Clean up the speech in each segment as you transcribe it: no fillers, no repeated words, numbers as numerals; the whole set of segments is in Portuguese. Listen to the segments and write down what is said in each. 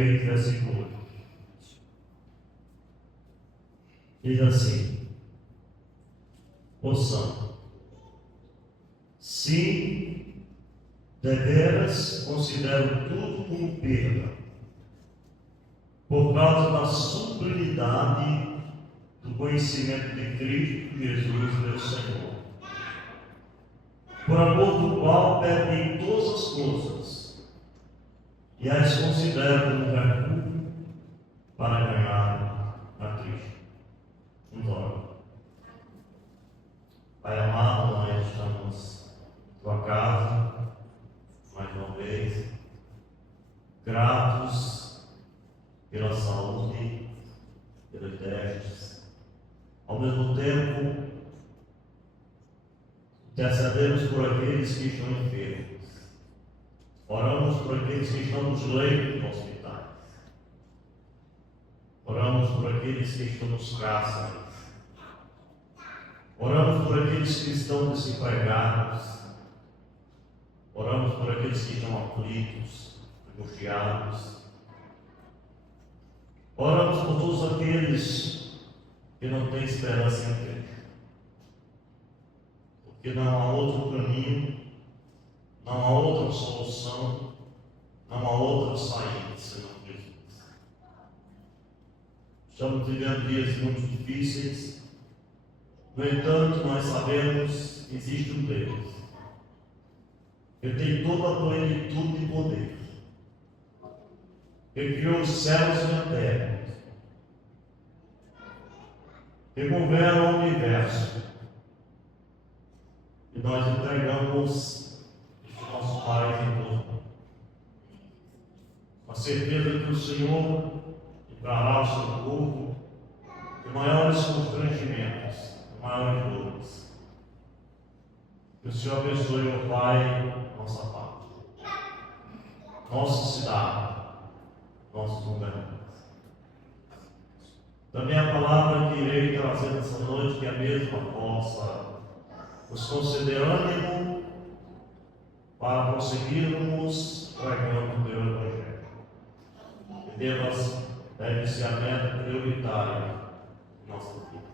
8, versículo 8. Diz assim: Ouçam, sim, deveras considero tudo como perda, por causa da sublimidade do conhecimento de Cristo Jesus, meu Senhor, por amor do qual perdi todas as coisas e as considero como refúgio para ganhar a Cristo. Vamos orar. Pai amado, nós estamos em tua casa mais uma vez, gratos pela saúde, pelos testes. Ao mesmo tempo, intercedemos por aqueles que estão enfermos. Oramos por aqueles que estão nos leitos dos hospitais. Oramos por aqueles que estão nos cárceres. Oramos por aqueles que estão desempregados. Oramos por aqueles que estão aflitos, angustiados. Oramos por todos aqueles que não têm esperança em Cristo. Porque não há outro caminho, não há outra solução, não há outra saída senão Jesus. Estamos vivendo dias muito difíceis. No entanto, nós sabemos que existe um Deus que tem toda a plenitude de poder, que criou os céus e a terra, que governa o universo, e nós entregamos os nossos pais em torno, com a certeza que o Senhor livrará o seu povo de maiores constrangimentos, de maiores dores. Que o Senhor abençoe, meu Pai, nossa pátria, nossa cidade, nossos governantes. Também a palavra que irei trazer nessa noite, que a mesma possa nos conceder ânimo para prosseguirmos pregando o teu Evangelho. Que deve ser a meta prioritária de nossa vida.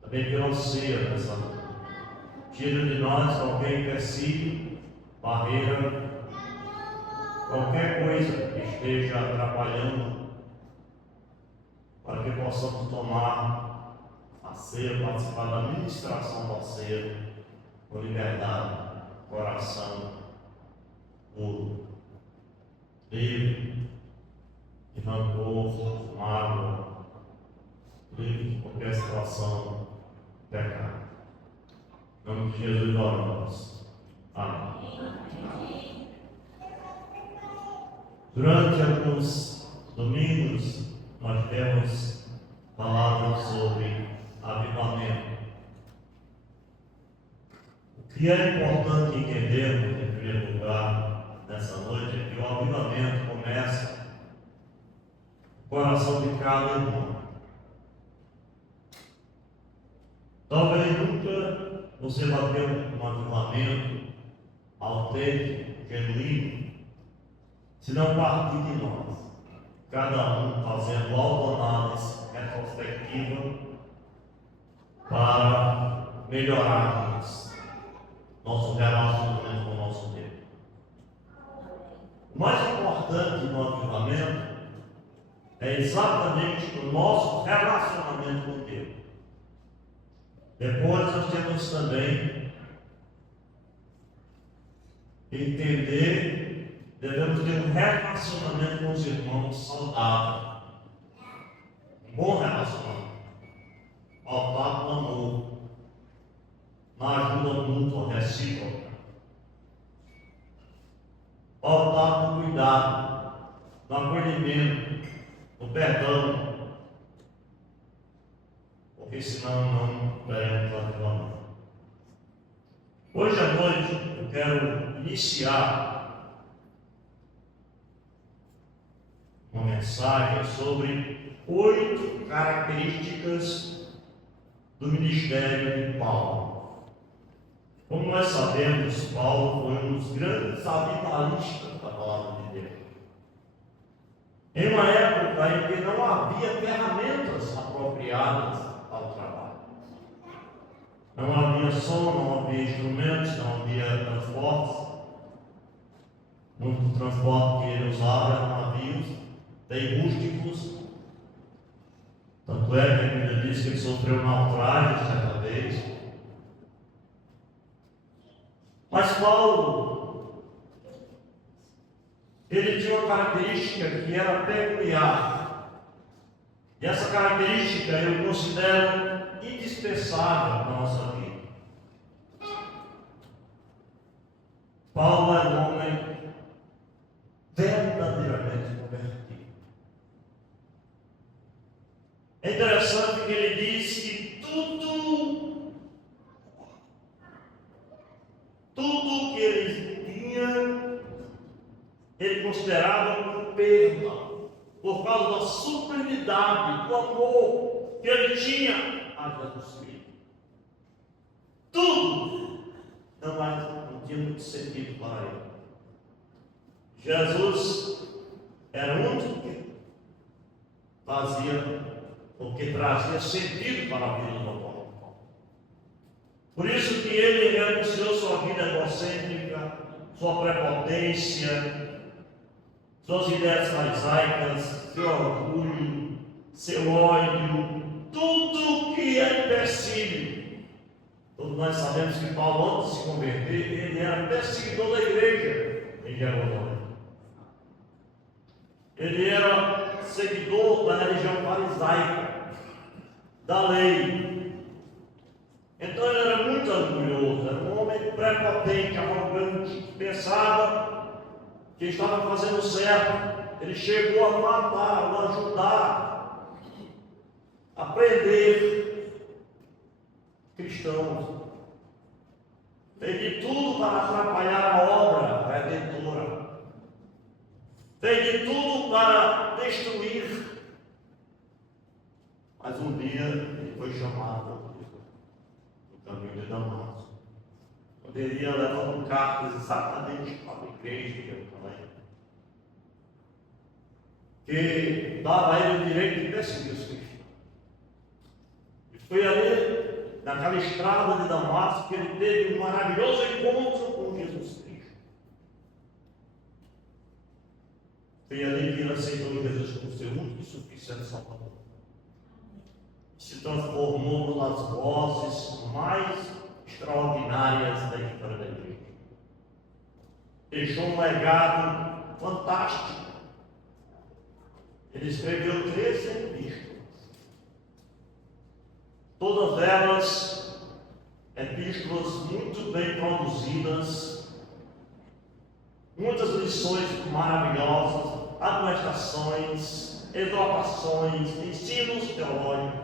Também que não seja nessa noite. Tira de nós qualquer empecilho, barreira, qualquer coisa que esteja atrapalhando, para que possamos tomar a ceia, participar da ministração da ceia, com liberdade, coração puro, livre de rancor, mágoa, livre de qualquer situação de pecado. Em nome de Jesus oramos. Amém. Durante alguns domingos, nós temos falado sobre avivamento. O que é importante entendermos, em primeiro lugar, nessa noite, é que o avivamento começa no coração de cada irmão. Talvez nunca você bateu um avivamento autêntico, genuíno, se não partir de nós, cada um fazendo autoanálise retrospectiva para melhorarmos nosso relacionamento com o nosso Deus. O mais importante no avivamento é exatamente o nosso relacionamento com Deus. Depois nós temos também entender, devemos ter um relacionamento com os irmãos saudável, um bom relacionamento, pautado no amor, na ajuda mútua, recíproca, pautado no cuidado, no acolhimento, no perdão, porque senão não teremos avivamento. Hoje à noite eu quero iniciar uma mensagem sobre 8 características do ministério de Paulo. Como nós sabemos, Paulo foi um dos grandes avivalistas da palavra de Deus. porque não havia ferramentas apropriadas ao trabalho. Não havia som, não havia instrumentos, não havia transportes. Muito transporte que ele usava eram navios, bem rústicos. Tanto é que a Bíblia diz que ele sofreu naufrágio certa vez. Mas Paulo, ele tinha uma característica que era peculiar. E essa característica eu considero indispensável na nossa vida. Paulo é um homem verdadeiramente convertido. É interessante que ele diz que tudo que ele tinha, ele considerava como perda, por causa da sublimidade, do amor que ele tinha a Jesus Cristo. Tudo não tinha muito sentido para ele. Jesus era o único que fazia o que trazia sentido para a vida do homem. Por isso que ele renunciou sua vida egocêntrica, sua prepotência, suas ideias farisaicas, seu orgulho, seu ódio, tudo que é empecilho. Todos nós sabemos que Paulo, antes de se converter, ele era perseguidor da igreja em Jerusalém. Ele era seguidor da religião farisaica, da lei. Então ele era muito orgulhoso, era um homem prepotente, arrogante, que pensava que estava fazendo certo. Ele chegou a matar, a ajudar, a prender cristãos. Fez de tudo para atrapalhar a obra redentora. Fez de tudo para destruir. Mas um dia ele foi chamado no caminho de Damasco. Poderia levar um cartas exatamente para a igreja de Jerusalém, que dava a ele o direito de perseguir os cristãos. E foi ali, naquela estrada de Damasco, que ele teve um maravilhoso encontro com Jesus Cristo. Foi ali que ele aceitou Jesus como seu único e suficiente Salvador. Se transformou numa das vozes mais extraordinárias da história da igreja. Deixou um legado fantástico. Ele escreveu 13 epístolas. Todas elas epístolas muito bem produzidas, muitas lições maravilhosas, admoestações, exortações, ensinos teológicos.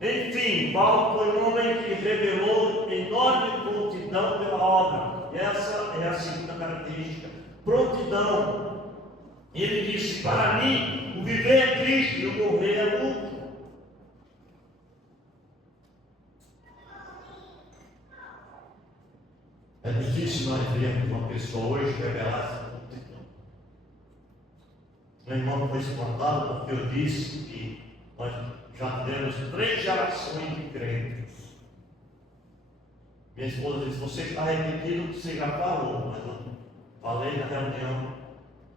Enfim, Paulo foi um homem que revelou enorme prontidão pela obra. E essa é a segunda característica: prontidão. Ele disse: para mim, o viver é Cristo e o morrer é lucro. É difícil nós vermos uma pessoa hoje revelar essa prontidão. Meu irmão foi espantado porque eu disse que nós já temos 3 gerações de crentes. Minha esposa disse: você está repetindo o que você já falou, mas eu falei na reunião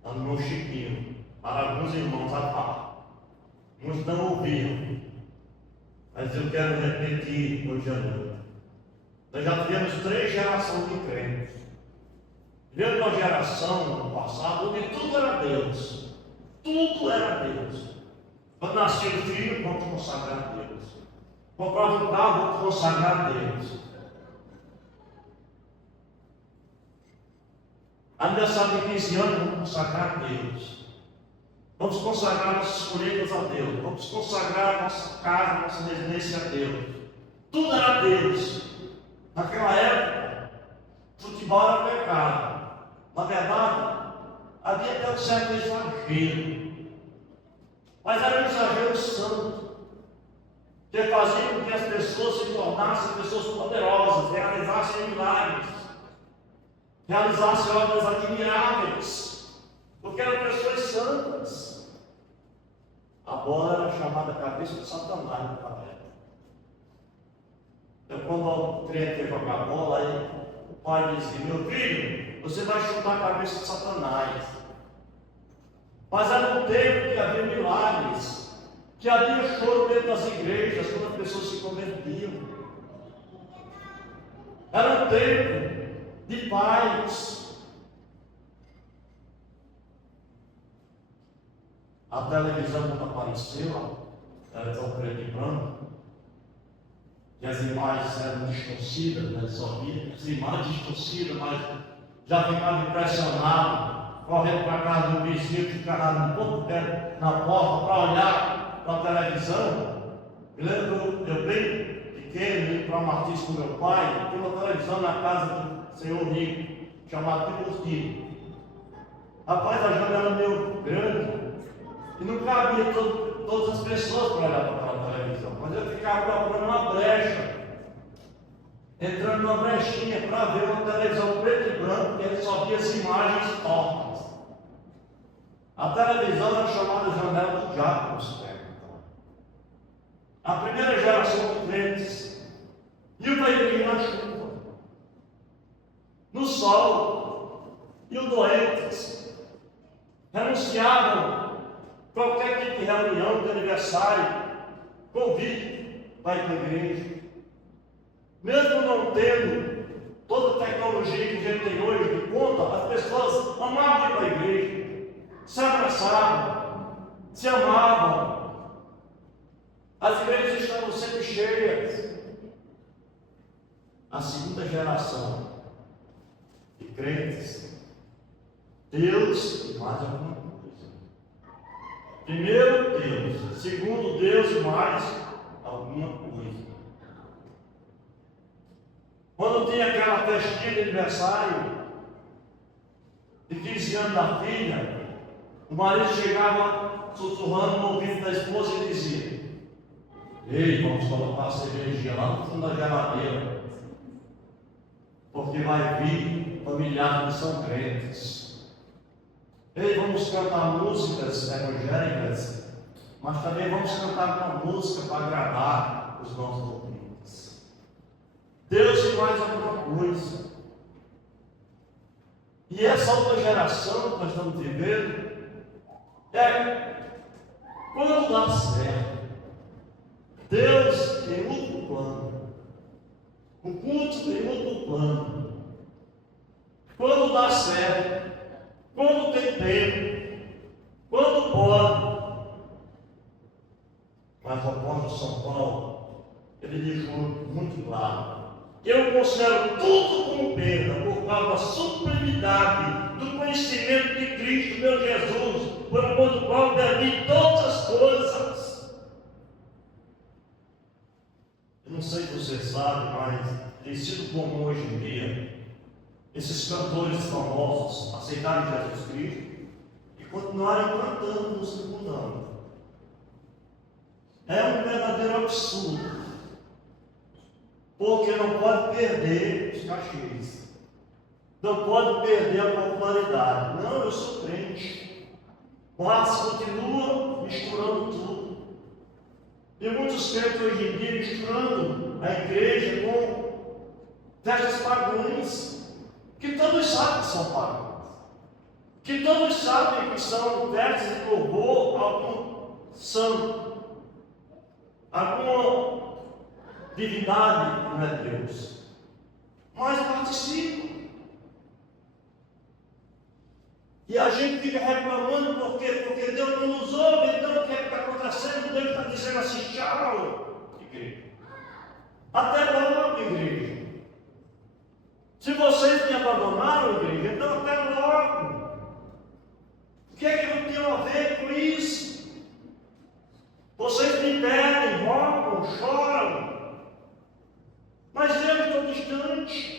lá no meu Chiquinho, para alguns irmãos a falar. Muitos não ouviram, mas eu quero repetir hoje à noite. Nós já tivemos 3 gerações de crentes. Tivemos uma geração no passado onde tudo era Deus. Tudo era Deus. Quando nascia o filho, vamos consagrar a Deus. Comprava um carro, vamos consagrar a Deus. Aniversário de 15 anos, vamos consagrar a Deus. Vamos consagrar nossas colheitas a Deus. Vamos consagrar nossa casa, nossa residência a Deus. Tudo era Deus. Naquela época, futebol era pecado. Na verdade, havia até um certo exagero. Mas era um exagero santo, que fazia com que as pessoas se tornassem pessoas poderosas, realizassem milagres, realizassem obras admiráveis, porque eram pessoas santas. bola era chamada cabeça de Satanás naquela época. Então, quando o crente ia jogar bola, aí o pai dizia: meu filho, você vai chutar a cabeça de Satanás. Mas era um tempo que havia milagres, que havia choro dentro das igrejas, quando as pessoas se convertiam. Era um tempo de paz. A televisão, quando apareceu, era tão preto e branco, e as imagens eram distorcidas, né? Só via as imagens distorcidas, mas já ficava impressionado, correndo para a casa do vizinho, ficava no ponto pé na porta para olhar para a televisão. Eu lembro, eu bem pequeno, indo para Martins com meu pai, tinha uma televisão na casa do senhor Rico, chamado Tiburtino. Rapaz, a janela era meio grande, e não cabia todas as pessoas para olhar para aquela televisão, mas eu ficava procurando uma brecha, entrando numa brechinha para ver uma televisão preto e branco, que ele só via as imagens tortas. A televisão era chamada janela do diabo nos pés. A primeira geração de crentes iam para a igreja na chuva, no sol, iam doentes, renunciavam qualquer tipo de reunião, de aniversário, convite para ir para a igreja. Mesmo não tendo toda a tecnologia que a gente tem hoje de conta, as pessoas amavam ir para a igreja, se abraçavam, se amavam. As igrejas estavam sempre cheias. A segunda geração de crentes, Deus e mais alguma coisa. Primeiro Deus, segundo Deus e mais alguma coisa. Quando tinha aquela festinha de aniversário de 15 anos da filha, o marido chegava sussurrando no ouvido da esposa e dizia: ei, vamos colocar a cervejinha lá no fundo da geladeira, porque vai vir familiares que são crentes. Ei, vamos cantar músicas evangélicas, mas também vamos cantar uma música para agradar os nossos ouvintes. Deus e mais alguma coisa. E essa outra geração que nós estamos vivendo é quando dá certo. Deus tem outro plano. O culto tem outro plano. Quando dá certo, quando tem tempo, quando pode. Mas o apóstolo São Paulo, ele deixou muito claro: eu considero tudo como perda por causa da sublimidade do conhecimento de Cristo, meu Jesus, por amor do qual perdi todas as coisas. Eu não sei se você sabe, mas tem sido comum hoje em dia esses cantores famosos aceitarem Jesus Cristo e continuarem cantando música mundana. É um verdadeiro absurdo, porque não pode perder os cachês, não pode perder a popularidade. Não, eu sou crente, mas continua misturando tudo. E muitos crentes hoje em dia misturando a igreja com festas pagãs, que todos sabem que são pagãs, que todos sabem que são festas de louvor a algum santo, alguma divindade que não é Deus, mas participam. E a gente fica reclamando por quê? Porque Deus não nos ouve. Então o que está acontecendo? Deus está dizendo assim: tchau, igreja. Até logo, igreja. Se vocês me abandonaram, igreja, então até logo. O que é que eu tenho a ver com isso? Vocês me pedem, rogam, choram, mas eu estou distante.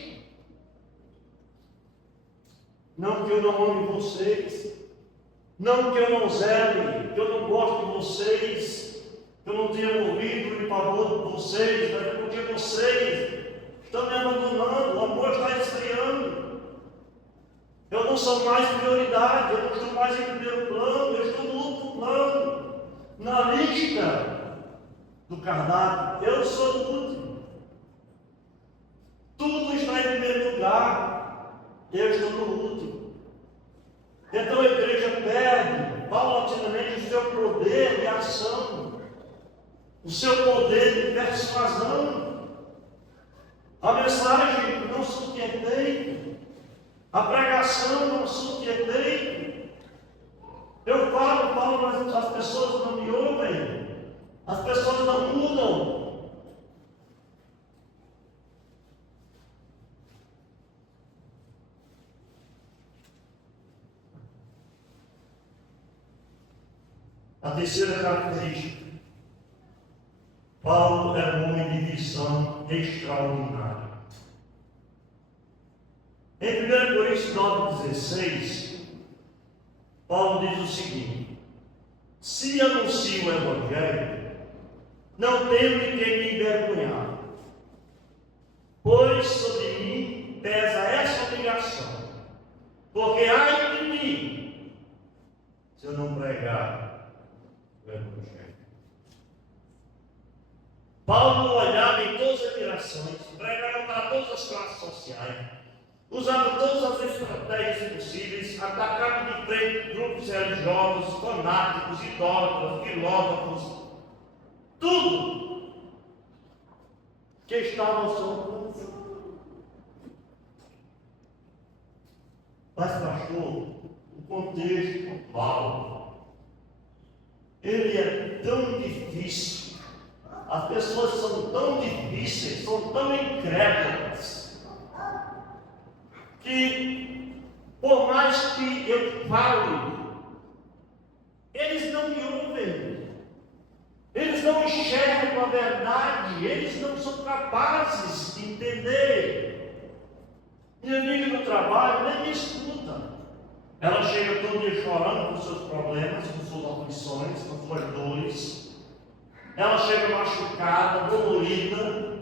Não que eu não ame vocês, não que eu não zele, que eu não gosto de vocês, que eu não tenha ouvido em favor de vocês, mas é porque vocês estão me abandonando, o amor está esfriando. Eu não sou mais prioridade, eu não estou mais em primeiro plano, eu estou no outro plano, na linha do cardápio, eu sou o último. Tudo está em primeiro lugar, eu estou no último. Então a igreja perde paulatinamente o seu poder de ação, o seu poder de persuasão. A mensagem não surte efeito, a pregação não surte efeito. Eu falo, mas as pessoas não me ouvem, as pessoas não mudam. A terceira característica: Paulo era um homem de visão extraordinária. Em 1 Coríntios 9,16, Paulo diz o seguinte: se anuncio o Evangelho, não tenho de quem me envergonhar, pois sobre mim pesa essa obrigação, porque ai de mim se eu não pregar o Evangelho. Paulo olhava em todas as direções, pregava para todas as classes sociais, usava todas as estratégias possíveis, atacava de frente grupos religiosos, fanáticos, idólatras, filósofos, tudo que estava ao seu alcance. Mas, pastor, o contexto atual, ele é tão difícil, as pessoas são tão difíceis, são tão incrédulas, que por mais que eu fale, eles não me ouvem, eles não enxergam a verdade, eles não são capazes de entender. Minha amiga no trabalho nem me escuta. Ela chega todo dia chorando com seus problemas, com suas aflições, com suas dores. Ela chega machucada, dolorida,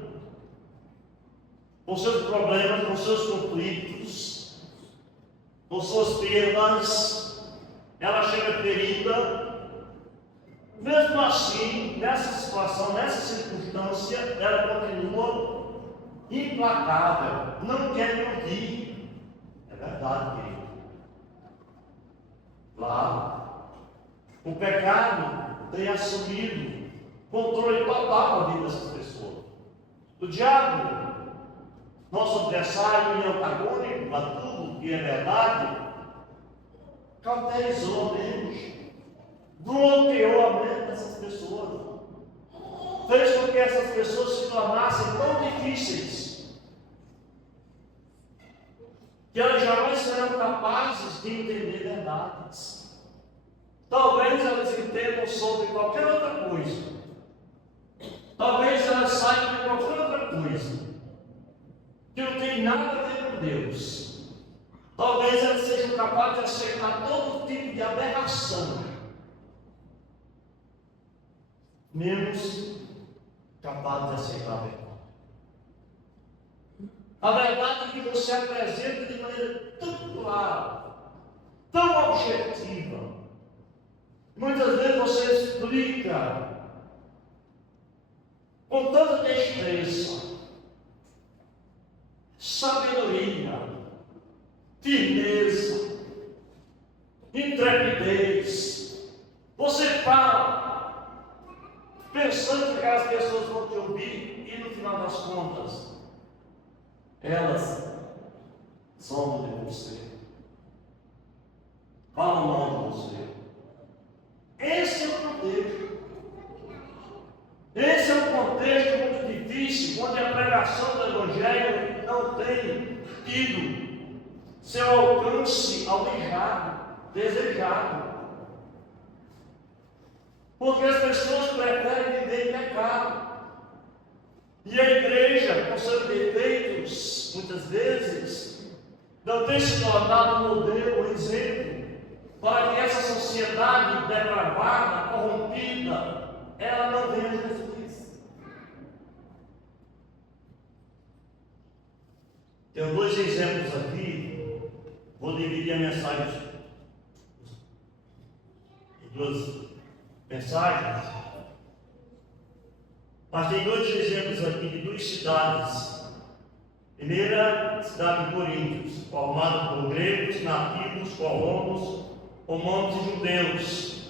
com seus problemas, com seus conflitos, com suas perdas. Ela chega ferida. Mesmo assim, nessa situação, nessa circunstância, ela continua implacável, não quer me ouvir. É verdade, querido. Claro, o pecado tem assumido controle total da vida dessas pessoas. O diabo, nosso adversário e antagônico a tudo que é verdade, cauterizou a mente, bloqueou a mente dessas pessoas, fez com que essas pessoas se tornassem tão difíceis que elas jamais serão capazes de entender verdades. Talvez elas entendam sobre qualquer outra coisa, talvez elas saibam de qualquer outra coisa que não tem nada a ver com Deus. Talvez elas sejam capazes de aceitar todo tipo de aberração, menos capazes de aceitar a verdade. A verdade que você apresenta de maneira tão clara, tão objetiva. Muitas vezes você explica com tanta destreza, sabedoria, firmeza, intrepidez. Você fala pensando que aquelas pessoas vão te ouvir e no final das contas elas zombam de você, falam mal de você. Esse é o contexto. Esse é um contexto muito difícil, onde a pregação do Evangelho não tem tido seu alcance almejado, desejado. Porque as pessoas preferem viver em pecado. E a igreja, com seus defeitos, muitas vezes, não tem se tornado um modelo, um exemplo, para que essa sociedade depravada, corrompida, ela não venha a Jesus. Tenho dois exemplos aqui, vou dividir a mensagem em duas mensagens. Mas tem dois exemplos aqui de duas cidades. Primeira, cidade de Corinto, formada por gregos, nativos, colonos, romanos e judeus.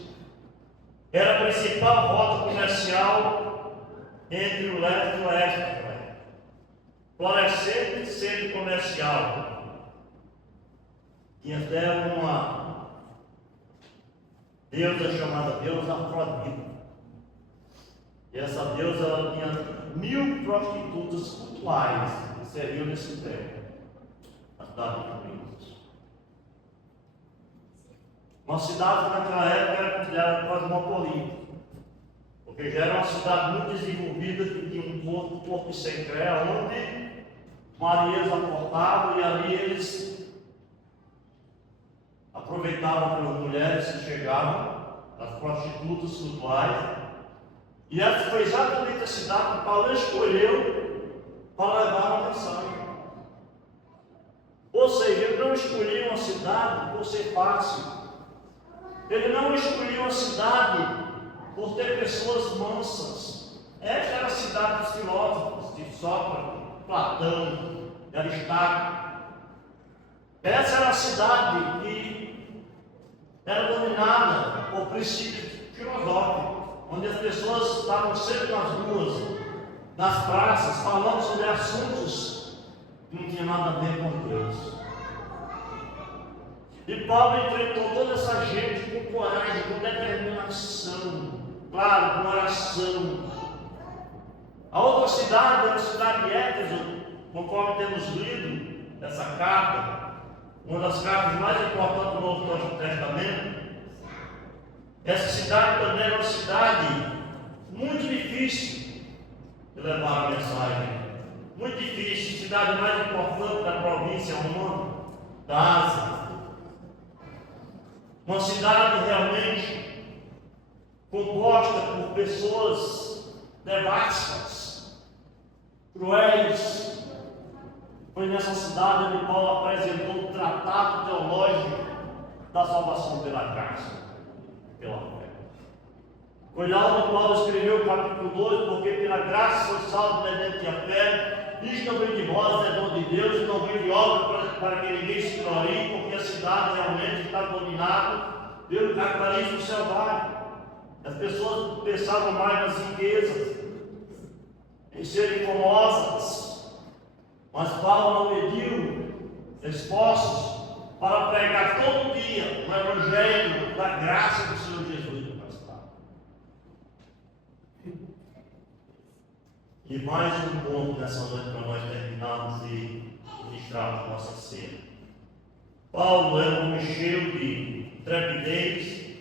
Era a principal rota comercial entre o leste e o oeste. Florescente centro comercial. Tinha até uma deusa chamada deusa Afrodita. E essa deusa ela tinha 1000 prostitutas cultuais que serviam nesse templo, na cidade de Corinto. Uma cidade que naquela época era considerada cosmopolita, porque já era uma cidade muito desenvolvida, que tinha um porto sem cré, onde marinheiros aportavam e ali eles aproveitavam pelas mulheres que chegavam, as prostitutas cultuais. E essa foi exatamente a cidade que Paulo escolheu para levar uma mensagem. Ou seja, ele não escolheu uma cidade por ser fácil. Ele não escolheu uma cidade por ter pessoas mansas. Esta era a cidade dos filósofos, de Sócrates, Platão, de Aristarco. Essa era a cidade que era dominada por princípios filosóficos, onde as pessoas estavam sempre nas ruas, nas praças, falando sobre assuntos que não tinham nada a ver com Deus. E Paulo enfrentou toda essa gente com coragem, com determinação, claro, com oração. A outra cidade era a cidade de Éfeso, conforme temos lido essa carta, uma das cartas mais importantes do Novo Testamento. Essa cidade também era uma cidade muito difícil de levar a mensagem. Muito difícil, cidade mais importante da província romana, da Ásia. Uma cidade realmente composta por pessoas devassas, cruéis. Foi nessa cidade onde Paulo apresentou o tratado teológico da salvação pela graça, pela fé. Foi lá onde Paulo escreveu o capítulo 2, porque pela graça foi salvo mediante a fé. Isto não vem de vós, é dom de Deus, e não vem de obra para que ninguém se glorie, porque a cidade realmente está dominada pelo capitalismo selvagem. As pessoas pensavam mais nas riquezas, em serem famosas. Mas Paulo não mediu esforços para pregar todo dia o Evangelho da graça do Senhor Jesus no passado. E mais um ponto nessa noite para nós terminarmos e ministrarmos nossa cena. Paulo era um homem cheio de trepidez,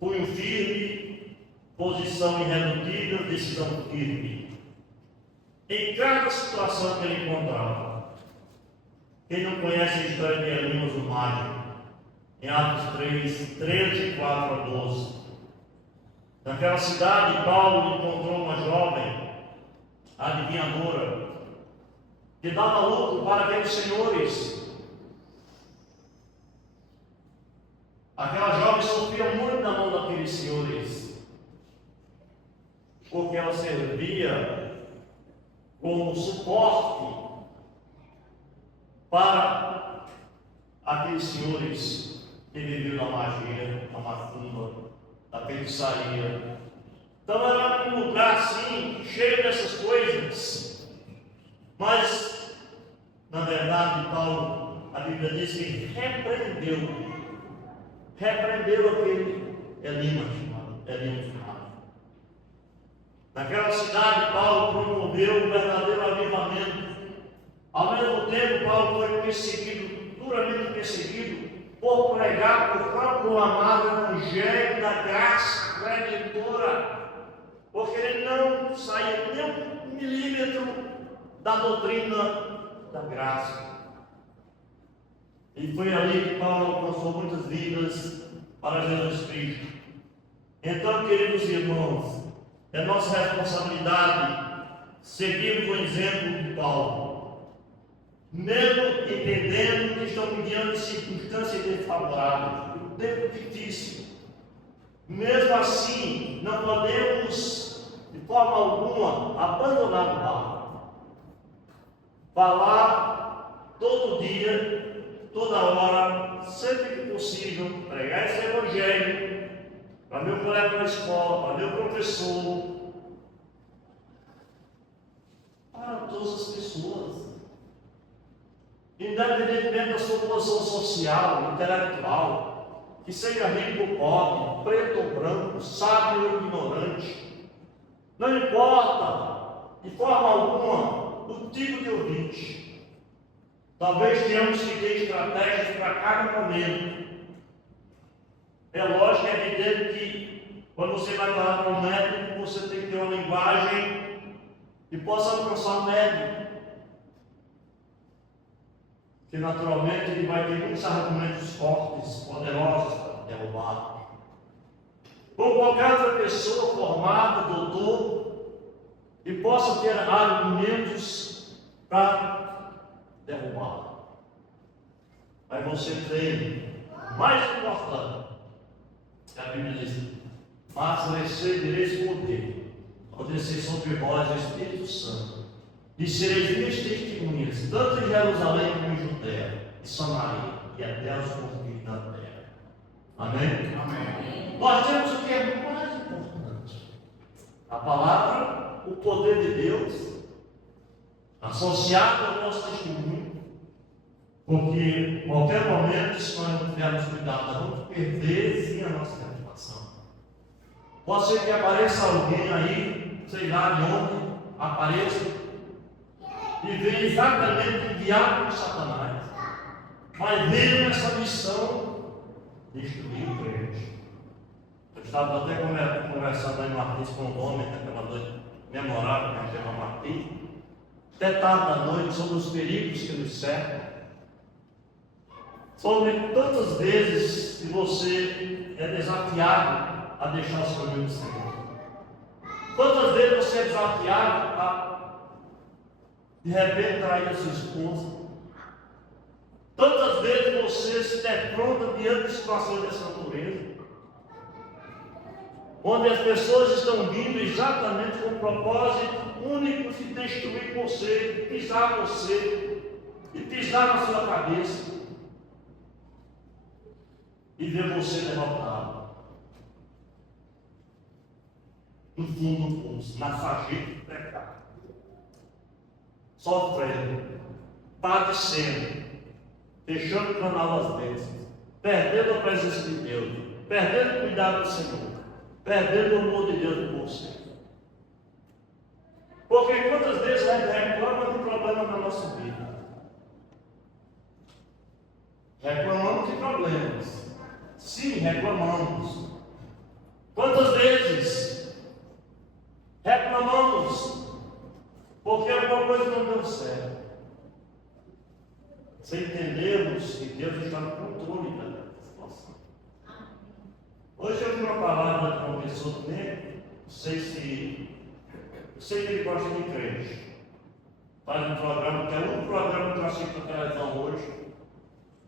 punho firme, posição irredutível, decisão firme. Em cada situação que ele encontrava. Quem não conhece a história de Elimas, o mágico, em Atos 3, 13, 4 a 12. Naquela cidade, Paulo encontrou uma jovem adivinhadora que dava lucro para aqueles senhores. Aquela jovem sofria muito na mão daqueles senhores, porque ela servia como suporte para aqueles senhores que viviam na magia, na macumba, na feitiçaria. Então era um lugar assim, cheio dessas coisas. Mas, na verdade, Paulo, a Bíblia diz que repreendeu aquele Elimas chamado. Naquela cidade, Paulo promoveu um verdadeiro avivamento. Ao mesmo tempo, Paulo foi perseguido, duramente perseguido, por pregar, por proclamar o Evangelho da graça redentora, porque ele não saía nem um milímetro da doutrina da graça. E foi ali que Paulo alcançou muitas vidas para Jesus Cristo. Então, queridos irmãos, é nossa responsabilidade seguir o exemplo de Paulo, mesmo entendendo que estamos diante de circunstâncias desfavoráveis, um tempo difícil. Mesmo assim, não podemos forma alguma, abandonar o barco. Falar todo dia, toda hora, sempre que possível, pregar esse evangelho para meu colega na escola, para meu professor, para todas as pessoas. Independentemente da sua posição social, intelectual, que seja rico ou pobre, preto ou branco, sábio ou ignorante, não importa, de forma alguma, o tipo de ouvinte. Talvez tenhamos que ter estratégias para cada momento. É lógico, é evidente que quando você vai falar para um médico, você tem que ter uma linguagem que possa alcançar o médico. Que naturalmente ele vai ter muitos argumentos fortes, poderosos para derrubar. Ou qualquer outra pessoa formada, doutor, e possa ter argumentos para derrubar. Mas você tem, mais importante, que a Bíblia diz, mas recebereis poder, ao descer sobre vós o Espírito Santo, e sereis minhas testemunhas, tanto em Jerusalém como em Judéia e Samaria, e até os confins da terra. Amém? Amém. Nós temos o que é mais importante: a palavra, o poder de Deus, associado ao nosso testemunho, porque em qualquer momento, se nós não tivermos cuidado, nós vamos perder sim a nossa reputação. Pode ser que apareça alguém aí, sei lá de onde, apareça e vem exatamente enviado por Satanás, mas veio nessa missão de destruir o crente. Eu estava até conversando aí no Martins com o homem, naquela noite memorável que a gente teve no Martins, até tarde da noite, sobre os perigos que nos cercam, sobre tantas vezes que você é desafiado a deixar o seu caminho do Senhor. Quantas vezes você é desafiado a de repente trair a sua esposa. Tantas vezes você se defronta diante de situações dessa natureza, onde as pessoas estão vindo exatamente com o propósito único de destruir você, de pisar você, de pisar na sua cabeça e ver você derrotado no fundo do poço, na sarjeta do pecado, sofrendo, padecendo, fechando o canal das bênçãos, perdendo a presença de Deus, perdendo o cuidado do Senhor, perdendo o amor de Deus por você. Porque quantas vezes a gente reclama de problema na nossa vida? Reclamamos de problemas. Sim, reclamamos. Quantas vezes reclamamos porque alguma coisa não deu certo? Sem entendermos que Deus está no controle da situação. Hoje eu vi uma palavra de uma pessoa também, eu sei que ele gosta de crente. Faz um programa, que é o único programa que eu assisto na televisão hoje.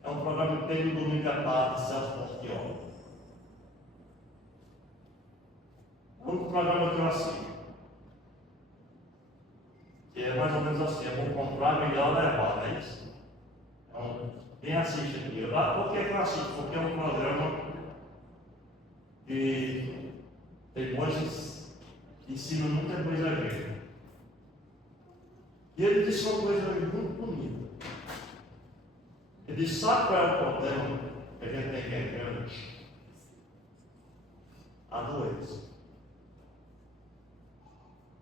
É um programa que tem no domingo à tarde, Celso Portioli. É o único programa que eu assisto. Que é mais ou menos assim, é bom comprar, melhor levar, não é isso? Então, quem assiste aqui? Por que eu assisto? Porque é um programa que tem coisas que ensinam muita coisa a ver. E ele disse uma coisa muito bonita. Ele disse, sabe qual é o problema que a gente tem que é grande? A doença.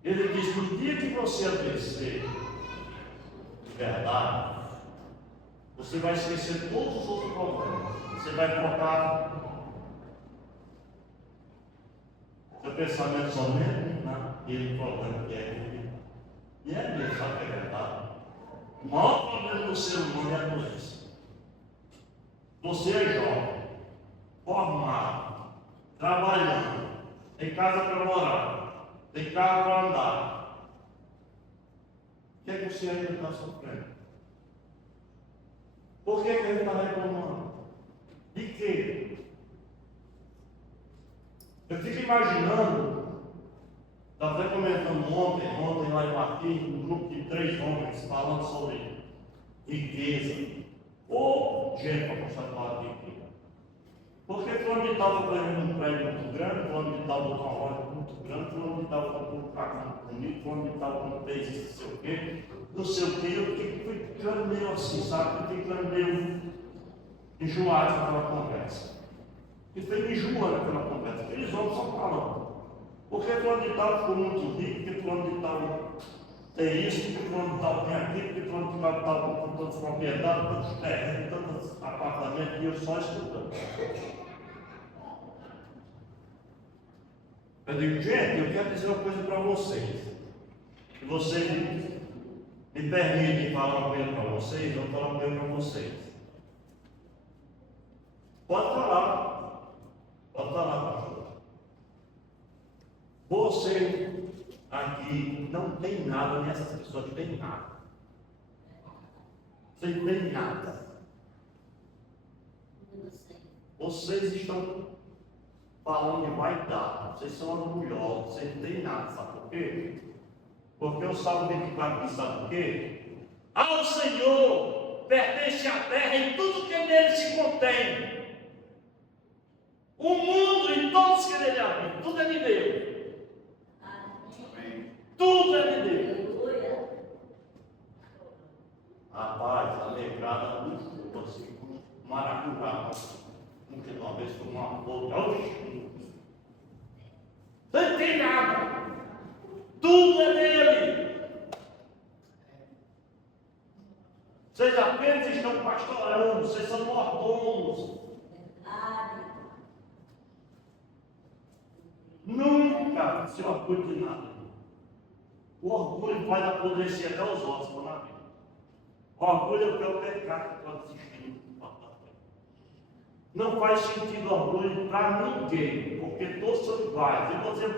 Ele diz, no dia que você adoecer de verdade, você vai esquecer todos os outros problemas. Você vai focar seu pensamento somente naquele problema que é ele. E é mesmo, sabe que é verdade? O maior problema do ser humano é a doença. Você é jovem, formado, trabalhando, tem casa para morar, tem carro para andar. O que é que você ainda está sofrendo? Por que ele está reclamando? De quê? Eu fico imaginando, Estava até comentando ontem lá em Martim, um grupo de 3 homens falando sobre riqueza. Ou gente para postar falar de riqueza. Porque fulano de tal está ganhando um prédio muito grande, fulano de tal botou uma loja muito grande, fulano de tal comprou um carro muito bonito, fulano de tal não fez isso, não sei o quê, eu fiquei ficando meio assim, sabe? Eu fiquei ficando meio enjoado com aquela conversa. E foi me enjoando aquela conversa. Aqueles homens só falando. Porque fulano de tal ficou muito rico, porque fulano de tal tem isso, porque fulano de tal tem aquilo, porque fulano de tal está com tantas propriedades, tantos terrenos, tantos apartamentos, e eu só escutando. Eu digo, gente, eu quero dizer uma coisa para vocês. Se vocês me permitem falar uma coisa para vocês, eu vou falar uma coisa para vocês. Pode falar, pastor. Você aqui não tem nada, nessas pessoas não tem nada. Você não tem nada. Vocês estão falando de vaidade, vocês são orgulhosos, vocês não têm nada, sabe por quê? Porque o Salmo 24 diz, sabe por quê? Ao Senhor pertence a terra e tudo que nele se contém. O mundo e todos que nele habitam, tudo é de Deus. Amém. Tudo é de Deus. Rapaz, alegrada muito, assim, com maracujá. Porque uma vez foi uma outra, não tem nada, tudo é dele. Vocês apenas estão pastorando, vocês são mordomos. Nunca se orgulhe de nada. O orgulho faz apodrecer até os ossos na vida. O orgulho é o que é o pecado que pode existir. Não faz sentido orgulho para ninguém, porque todos são iguais. E você,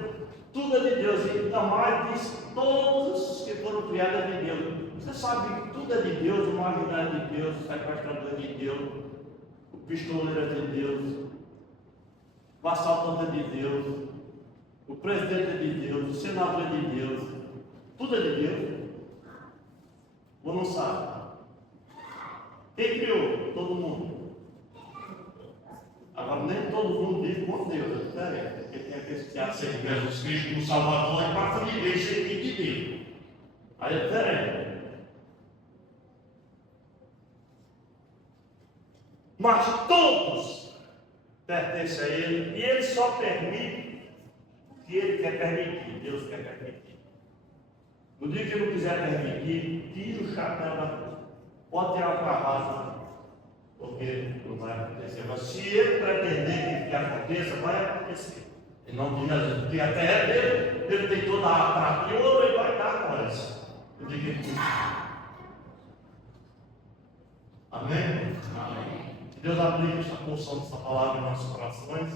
tudo é de Deus, e ainda mais diz todos os que foram criados é de Deus. Você sabe que tudo é de Deus, o marginal é de Deus, o sequestrador é de Deus, o pistoleiro é de Deus, o assaltante é de Deus, o presidente é de Deus, o senador é de Deus, tudo é de Deus. Ou não sabe? Quem criou? Todo mundo. Agora, nem todo mundo vive com Deus, é diferente. Porque tem aqueles que aceitam Jesus Cristo como Salvador e passa de vez sem pedir. Aí é diferente. Mas todos pertencem a Ele e Ele só permite o que Ele quer permitir. Deus quer permitir. No dia que Ele não quiser permitir, tira o chapéu da cruz. Pode tirar o cavalo. Porque não vai acontecer. Mas se ele pretender que aconteça, vai acontecer. Em nome de Jesus, porque a terra é dele, ele tem toda a prata e ouro, ele vai dar a nós. Eu digo aqui. Amém? Amém. Que Deus aplique esta porção dessa palavra em nossos corações.